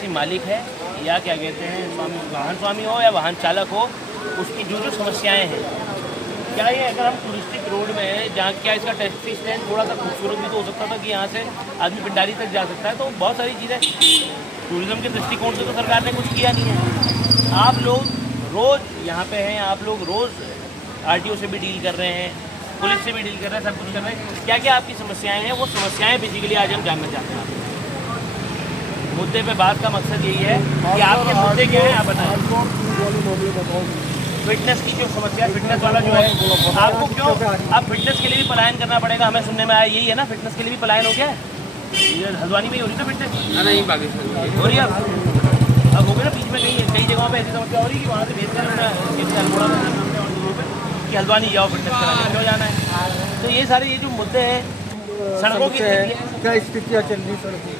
Taxi मालिक है या क्या कहते हैं वाहन स्वामी हो या वाहन चालक हो, उसकी जो जो समस्याएं हैं, क्या ये अगर हम टूरिस्टिक रोड में हैं जहाँ क्या इसका टैक्सी स्टैंड थोड़ा सा खूबसूरत भी तो हो सकता था कि यहाँ से आदमी पिंडारी तक जा सकता है। तो बहुत सारी चीज़ें टूरिज़्म के दृष्टिकोण से तो सरकार ने कुछ किया नहीं है। आप लोग रोज़ यहाँ पे हैं, आप लोग रोज़ RTO से भी डील कर रहे हैं, पुलिस से भी डील कर रहे हैं, सब कुछ कर रहे हैं। क्या क्या आपकी समस्याएं हैं, वो समस्याएं बेसिकली आज हम जानना चाहते हैं। मुद्दे पे बात का मकसद यही है कि आपके मुद्दे क्या हैं, आप बताएं। फिटनेस की जो समस्या है, फिटनेस वाला जो है, आपको क्यों आप फिटनेस के लिए भी पलायन करना पड़ेगा, हमें सुनने में आया यही है ना, फिटनेस के लिए भी पलायन हो गया है। ये हल्द्वानी में ही हो रही ना फिटनेस? नहीं, पाकिस्तान हो रही है अब हो गया ना, बीच में कई जगहों पे ऐसी समस्या हो रही है कि वहाँ से भेज कर अल्मोड़ा कि हल्द्वानी जाओ फिटनेस कराने, क्यों जाना है। तो ये सारे ये जो मुद्दे हैं, सड़कों की क्या स्थितियाँ चल रही सड़कों की,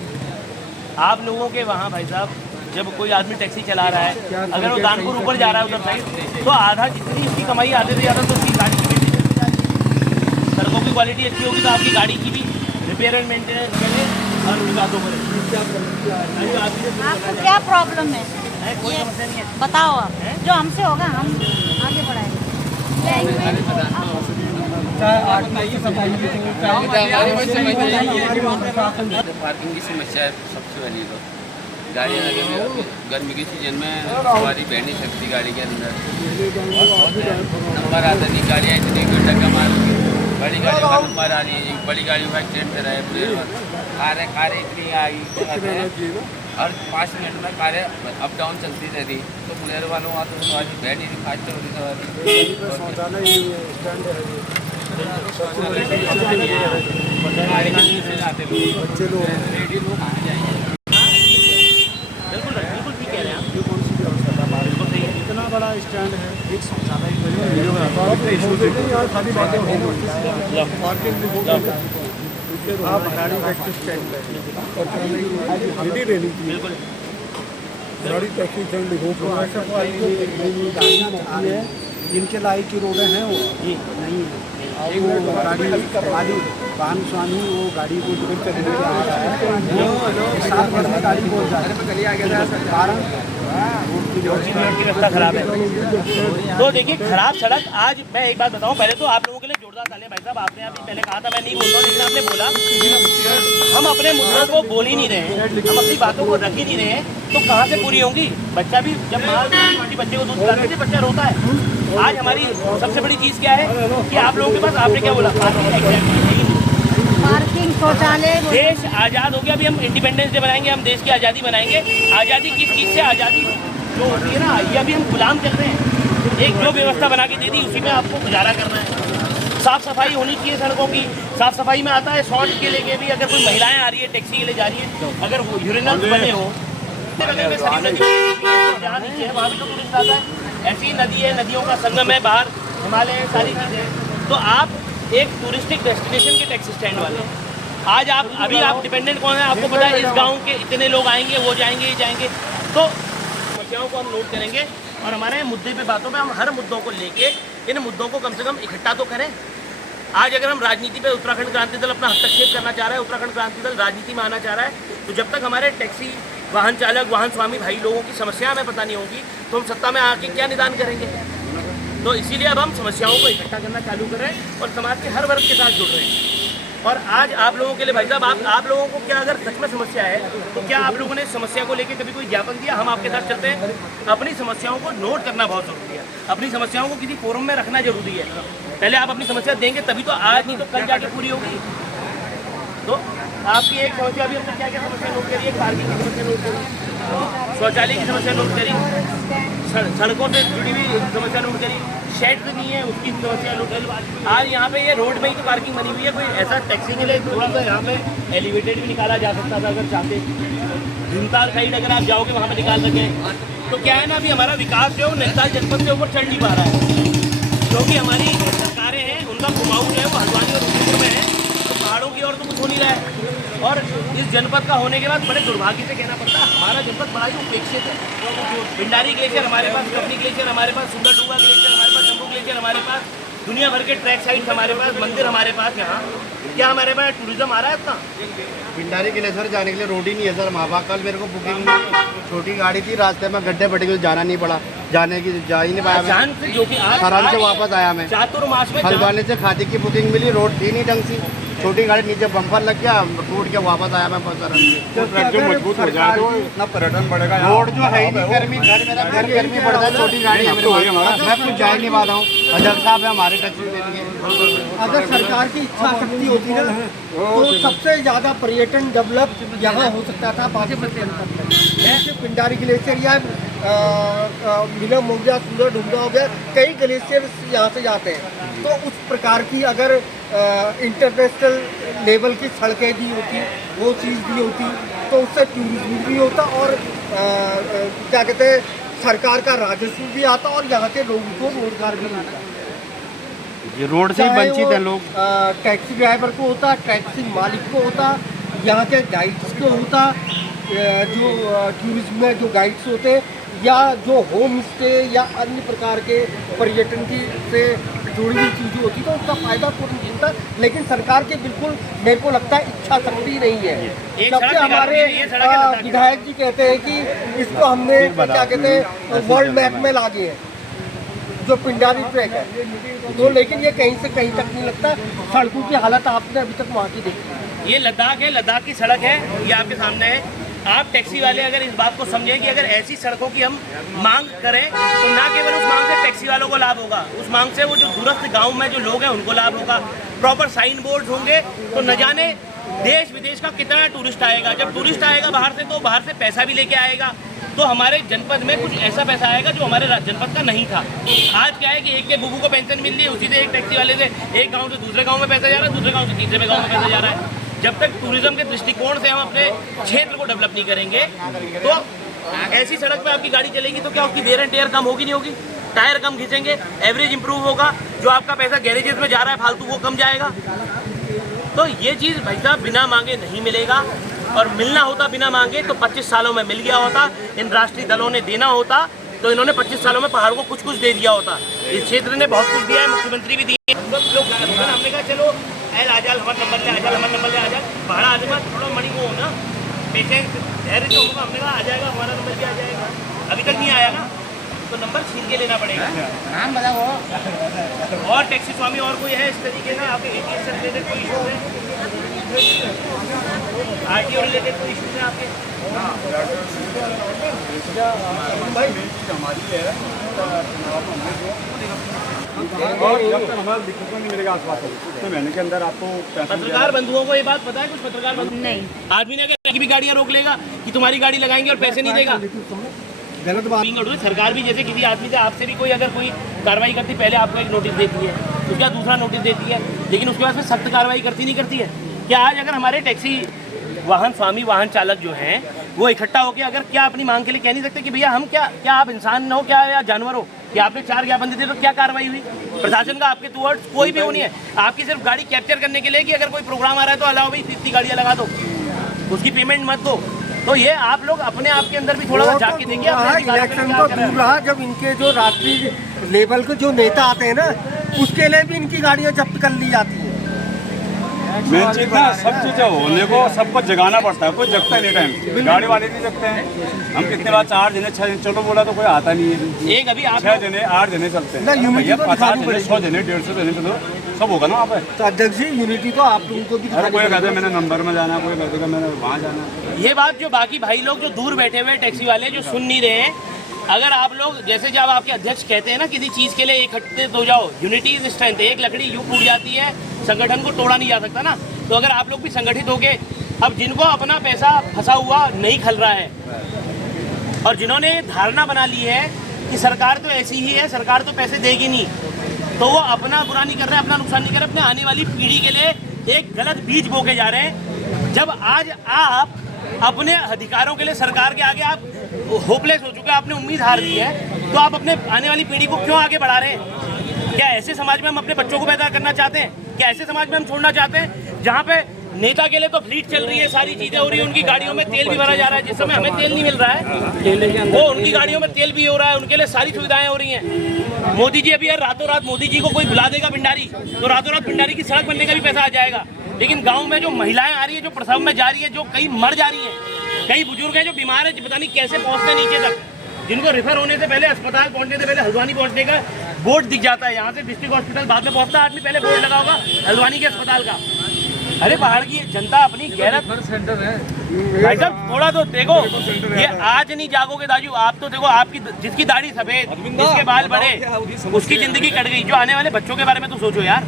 आप लोगों के वहाँ भाई साहब, जब कोई आदमी टैक्सी चला रहा है, अगर वो दानपुर ऊपर जा रहा है उधर साइड, तो आधा जितनी इसकी कमाई आधे से ज़्यादा तो उसकी गाड़ी की मेंटेनेंस में जाएगी। सड़कों की क्वालिटी अच्छी होगी तो आपकी गाड़ी की भी रिपेयर एंड मेंटेनेंस करें और बातों पर। आपको क्या प्रॉब्लम है? कोई समस्या नहीं है, बताओ आप, जो हमसे होगा हम आगे बढ़ाएंगे। पार्किंग की समस्या है सबसे पहली तो। गाड़ियाँ लगे हुए गर्मी की सीजन में सवारी बैठ नहीं सकती गाड़ी के अंदर, नंबर आता नहीं, गाड़ियाँ इतनी धक्का मारूंगी, बड़ी गाड़ियों का नंबर आ रही है, बड़ी गाड़ियों का एक्सीडेंट कर रहा है, कारें इतनी आई और 5 मिनट में कारें अप डाउन चलती रहती, तो पुलिस वालों वहाँ तो सवारी बैठ नहीं रही, फास्ट होती सवारी। बिल्कुल ठीक कह रहे हैं आप। इतना बड़ा स्टैंड है, एक आप गाड़ी टैक्सी स्टैंड बिल्कुल गाड़ी टैक्सी स्टैंड है, जिनके लायक की रोडें हैं वो जी नहीं है। वो गाड़ी वाहन स्वामी वो गाड़ी को करने के आ रहा है, साल भर में गाड़ी पहुँच जाए कारण की रास्ता खराब है। तो देखिए, खराब सड़क, आज मैं एक बात बताऊं, पहले तो आप लोगों के लिए जोरदार तालियां भाई साहब। आपने अभी पहले कहा था मैं नहीं बोलता हूं, लेकिन आपने बोला। हम अपने मुद्दों को बोल ही नहीं रहे हैं, हम अपनी बातों को रख ही नहीं रहे हैं, तो कहाँ से पूरी होंगी। बच्चा भी जब माँ बच्चे को दूध पिलाते थे, बच्चा रोता है। आज हमारी सबसे बड़ी चीज़ क्या है कि आप लोगों के पास, आपने क्या बोला, पार्किंग, शौचालय। देश आज़ाद हो गया, अभी हम इंडिपेंडेंस डे बनाएंगे, हम देश की आज़ादी बनाएंगे। आज़ादी किस चीज़ से? आज़ादी जो होती है ना, ये अभी हम गुलाम चल रहे हैं। एक जो व्यवस्था बना के दे दी, उसी में आपको गुजारा करना है। साफ़ सफाई होनी चाहिए सड़कों की। साफ़ सफाई में आता है शॉर्ट के लेके भी, अगर कोई महिलाएं आ रही है टैक्सी के लिए जा रही है, अगर वो यूरिनल बने हो, जहाँ नीचे है वहाँ भी तो टूरिस्ट आता है। ऐसी नदी है, नदियों का संगम है, बाहर हिमालय है, सारी चीज़ें। तो आप एक टूरिस्टिक डेस्टिनेशन के टैक्सी स्टैंड वाले, आज आप अभी आप डिपेंडेंट कौन है? आपको पता है इस गांव के इतने लोग आएंगे, वो जाएंगे, ये जाएंगे। तो समस्याओं को हम नोट करेंगे और हमारे मुद्दे पे बातों पे हम हर मुद्दों को लेके इन मुद्दों को कम से कम इकट्ठा तो करें। आज अगर हम राजनीति पे, उत्तराखंड क्रांति दल अपना हस्तक्षेप करना चाह रहा है, उत्तराखंड क्रांति दल राजनीति में आना चाह रहा है, तो जब तक हमारे टैक्सी वाहन चालक, वाहन स्वामी भाई लोगों की समस्या हमें पता नहीं होगी, तो हम सत्ता में आके क्या निदान करेंगे। तो इसीलिए अब हम समस्याओं को इकट्ठा करना चालू कर रहे हैं और समाज के हर वर्ग के साथ जुड़ रहे हैं। और आज आप लोगों के लिए भाई साहब, आप लोगों को क्या अगर सच में समस्या है, तो क्या आप लोगों ने समस्या को लेकर कभी कोई ज्ञापन दिया? हम आपके साथ चलते हैं। अपनी समस्याओं को नोट करना बहुत ज़रूरी है, अपनी समस्याओं को किसी फोरम में रखना जरूरी है। पहले आप अपनी समस्या देंगे तभी तो, आज नहीं तो कल जाके पूरी होगी। तो आपकी एक समस्या अभी हमने क्या क्या समस्या नोट करी है? पार्किंग की समस्या नोट करी, शौचालय की समस्या नोट करी, सड़कों से जुड़ी हुई समस्या नोट करी, शेड नहीं है उसकी समस्या नोट करी। आज यहाँ पे ये रोड में ही तो पार्किंग बनी हुई है, कोई ऐसा टैक्सी के लिए थोड़ा सा यहाँ पे एलिवेटेड भी निकाला जा सकता था अगर चाहते। भीमताल साइड अगर आप जाओगे वहाँ पे निकाल सकें। तो क्या है ना, अभी हमारा विकास जो है वो नैनीताल जनपद के ऊपर चढ़ नहीं पा रहा है, क्योंकि हमारी सरकारें हैं, उनका घुमाऊ जो है वो हल्द्वानी और उदयपुर में है, तो पहाड़ों की ओर तो कुछ हो नहीं रहा है। और इस जनपद का होने के बाद बड़े दुर्भाग्य से कहना पड़ता है, हमारा जनपद बड़ा ही उपेक्षित है। पिंडारी ग्लेशियर हमारे पास, कपनी ग्लेशियर हमारे पास, सुंदरडूंगा ग्लेशियर हमारे पास, जम्बू ग्लेशियर हमारे पास, दुनिया भर के ट्रैक साइट्स हमारे पास, मंदिर हमारे पास। यहाँ क्या हमारे पास टूरिज्म आ रहा है इतना? पिंडारी ग्लेशियर जाने के लिए रोड ही नहीं है सर वहाँ पर। कल मेरे को बुकिंग छोटी गाड़ी थी, रास्ते में गड्ढे पड़ गए, जाना नहीं पड़ा, जाने की जा ही नहीं पाया मैं। जान से जो कि आज आराम से वापस आया मैं। चातुर्मास में हल्द्वानी से खादी की बुकिंग मिली, रोड थी नहीं ढंग से, छोटी गाड़ी नीचे बम्पर लग गया, टूट के वापस आया मैं बस। जो मजबूत हो जाए तो इतना पर्यटन बढ़ेगा। रोड जो है ही नहीं, गर्मी घर मेरा घर गर्मी पड़ता है, छोटी गाड़ी है मेरे पास, मैं कुछ जा ही नहीं पाता हूँ। जज साहब है हमारे टैक्सी देंगे। अगर सरकार की इच्छा शक्ति होती ना तो सबसे ज़्यादा पर्यटन डेवलप यहाँ हो सकता था बाकी जैसे पिंडारी ग्लेशियर या मिलम हो गया, सूरज डूंगा हो गया, कई ग्लेशियर यहाँ से जाते हैं। तो उस प्रकार की अगर इंटरनेशनल लेवल की सड़कें भी होती, वो चीज़ भी होती, तो उससे टूरिज्म भी होता और क्या कहते हैं सरकार का राजस्व भी आता और यहाँ के लोगों को रोजगार भी मिलता। ये रोड से ही वंचित है लोग। टैक्सी ड्राइवर को होता, टैक्सी मालिक को होता, यहाँ के गाइड्स को होता, जो टूरिज्म में जो गाइड्स होते या जो होम स्टे या अन्य प्रकार के पर्यटन की से जुड़ी हुई चीज़ें होती तो उसका फायदा तो नहीं मिलता। लेकिन सरकार के बिल्कुल मेरे को लगता है इच्छा शक्ति नहीं है। जबकि हमारे विधायक जी कहते हैं कि इसको हमने क्या कहते हैं वर्ल्ड मैप में ला दिए जो पिंडारी ट्रैक है, तो लेकिन ये कहीं से कहीं तक नहीं लगता। सड़कों की हालत आपने अभी तक वहाँ की देखी। ये लद्दाख है, लद्दाख की सड़क है, ये आपके सामने है। आप टैक्सी वाले अगर इस बात को समझें कि अगर ऐसी सड़कों की हम मांग करें तो ना केवल उस मांग से टैक्सी वालों को लाभ होगा, उस मांग से वो जो दूरस्थ गांव में जो लोग हैं उनको लाभ होगा। प्रॉपर साइन बोर्ड होंगे तो न जाने देश विदेश का कितना टूरिस्ट आएगा। जब टूरिस्ट आएगा बाहर से तो बाहर से पैसा भी लेके आएगा, तो हमारे जनपद में कुछ ऐसा पैसा आएगा जो हमारे जनपद का नहीं था। आज क्या है कि एक के बुबू को पेंशन मिल रही है, उसी से एक टैक्सी वाले से एक गाँव से दूसरे गाँव में पैसा जा रहा है, दूसरे गाँव से तीसरे गाँव में पैसा जा रहा है। जब तक टूरिज्म के दृष्टिकोण से हम अपने क्षेत्र को डेवलप नहीं करेंगे तो ऐसी सड़क पे आपकी गाड़ी चलेगी तो क्या उसकी वेयर एंड टेयर कम होगी नहीं होगी, टायर कम खींचेंगे, एवरेज इंप्रूव होगा, जो आपका पैसा गैरेजेस में जा रहा है फालतू वो कम जाएगा। तो ये चीज़ भाई साहब बिना मांगे नहीं मिलेगा, और मिलना होता बिना मांगे तो 25 सालों में मिल गया होता। इन राष्ट्रीय दलों ने देना होता तो इन्होंने 25 सालों में पहाड़ को कुछ कुछ दे दिया होता। इस क्षेत्र ने बहुत कुछ दिया है, मुख्यमंत्री भी दिए। लोग हमने कहा चलो आजाल हमारा नंबर ले, आजाल हमारा नंबर ले, आजाल पहाड़ा आ जाएगा, थोड़ा मणि को हो ना पेशेंस धैर्य जो होगा। हमने कहा आ जाएगा, हमारा नंबर भी आ जाएगा, अभी तक नहीं आया ना, तो नंबर छीन के लेना पड़ेगा। नाम बताओ। और टैक्सी स्वामी और कोई है इस तरीके का आपके ATS से रिलेटेड कोई इशू है, RTO रिलेटेड कोई इशू है आपके? और जब तक हमारा दिक्कत नहीं मिलेगा आसपास तो महीने के अंदर आपको पत्रकार बंधुओं को ये बात पता है? कुछ पत्रकार बंधु नहीं, आदमी ने अगर भी गाड़ियां रोक लेगा कि तुम्हारी गाड़ी लगाएंगे और पैसे नहीं देगा, गलत बात। सरकार भी जैसे किसी आदमी से आपसे भी कोई अगर कोई कार्रवाई करती, पहले आपको एक नोटिस देती है, उसके बाद दूसरा नोटिस देती है, लेकिन उसके बाद में सख्त कार्रवाई करती नहीं करती है। क्या आज अगर हमारे टैक्सी वाहन स्वामी वाहन चालक जो हैं वो इकट्ठा होकर अगर क्या अपनी मांग के लिए कह नहीं सकते कि भैया हम क्या आप इंसान हो क्या या जानवर हो, कि आपने 4 ज्ञापन दिए तो क्या कार्रवाई हुई? प्रशासन का आपके टुवर्ड्स कोई भी वो नहीं है। आपकी सिर्फ गाड़ी कैप्चर करने के लिए कि अगर कोई प्रोग्राम आ रहा है तो अलाओ भाई 30 गाड़ियाँ लगा दो, उसकी पेमेंट मत दो। तो ये आप लोग अपने आप के अंदर भी थोड़ा सा झांक के देखिए। इलेक्शन तो दूर रहा, जब इनके जो राष्ट्रीय लेवल के जो नेता आते हैं ना उसके लिए भी इनकी गाड़ियाँ जब्त कर ली जाती है। मेन चीज ना सब चीजें होने को सबको जगाना पड़ता है, कोई जगता नहीं टाइम, गाड़ी वाले नहीं जगते हैं। हम कितने बार 4 जने 6 जने चलो बोला तो कोई आता नहीं है। एक अभी 6 जने 8 जने चलते हैं, 50 जने 100 जने 150 जने चलो सब होगा ना वहाँ पे। तो अध्यक्ष जी यूनिटी तो आप लोगों को भी अरे कोई कहते मैंने नंबर में जाना, कोई कहते मैंने वहाँ जाना। ये बात जो बाकी भाई लोग जो दूर बैठे हुए टैक्सी वाले जो सुन नहीं रहे हैं, अगर आप लोग जैसे जब आपके अध्यक्ष कहते हैं ना किसी चीज़ के लिए इकट्ठे हो जाओ, यूनिटी इज स्ट्रेंथ, एक लकड़ी यूँ टूट जाती है, संगठन को तोड़ा नहीं जा सकता ना। तो अगर आप लोग भी संगठित होके, अब जिनको अपना पैसा फंसा हुआ नहीं खल रहा है और जिन्होंने धारणा बना ली है कि सरकार तो ऐसी ही है, सरकार तो पैसे देगी नहीं, तो वो अपना बुरा नहीं कर रहे, अपना नुकसान नहीं कर रहे, अपने आने वाली पीढ़ी के लिए एक गलत बीज बो के जा रहे हैं। जब आज आप अपने अधिकारों के लिए सरकार के आगे आप होपलेस हो चुके, आपने उम्मीद हार दी है, तो आप अपने आने वाली पीढ़ी को क्यों आगे बढ़ा रहे हैं? क्या ऐसे समाज में हम अपने बच्चों को पैदा करना चाहते हैं? क्या ऐसे समाज में हम छोड़ना चाहते हैं जहाँ पे नेता के लिए तो फ्लीट चल रही है, सारी चीजें हो रही है, उनकी गाड़ियों में तेल भी भरा जा रहा है, जिस समय हमें तेल नहीं मिल रहा है वो उनकी गाड़ियों में तेल भी हो रहा है, उनके लिए सारी सुविधाएं हो रही हैं। मोदी जी अभी यार रातों रात मोदी जी को कोई बुला देगा पिंडारी, तो रातों रात पिंडारी की सड़क बनने का भी पैसा आ जाएगा। लेकिन गांव में जो महिलाएं आ रही है, जो प्रसव में जा रही है, जो कई मर जा रही है, कई बुजुर्ग हैं जो बीमार है, पता नहीं कैसे पहुंचते नीचे तक, जिनको रेफर होने से पहले, अस्पताल पहुंचने से पहले हल्द्वानी पहुंचने का बोर्ड दिख जाता है। यहाँ से डिस्ट्रिक्ट हॉस्पिटल बाद में पहुंचता है आदमी, पहले बोर्ड लगा होगा हल्द्वानी के अस्पताल का। अरे पहाड़ की जनता अपनी गैरत भाई साहब थोड़ा तो देखो, ये आज नहीं जागोगे दाजू, आप तो देखो, आपकी जिसकी दाढ़ी सफेद, जिसके बाल बड़े, उसकी जिंदगी कट गई। जो आने वाले बच्चों के बारे में तो सोचो यार,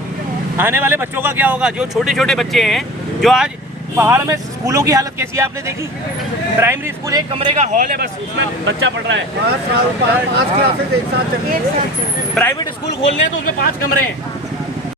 आने वाले बच्चों का क्या होगा? जो छोटे छोटे बच्चे हैं, जो आज पहाड़ में स्कूलों की हालत कैसी है आपने देखी? प्राइमरी स्कूल 1 कमरे का हॉल है बस, उसमें बच्चा पढ़ रहा है। 5 क्लासेस एक साथ चल रही है। प्राइवेट स्कूल खोलने हैं तो उसमें 5 कमरे हैं।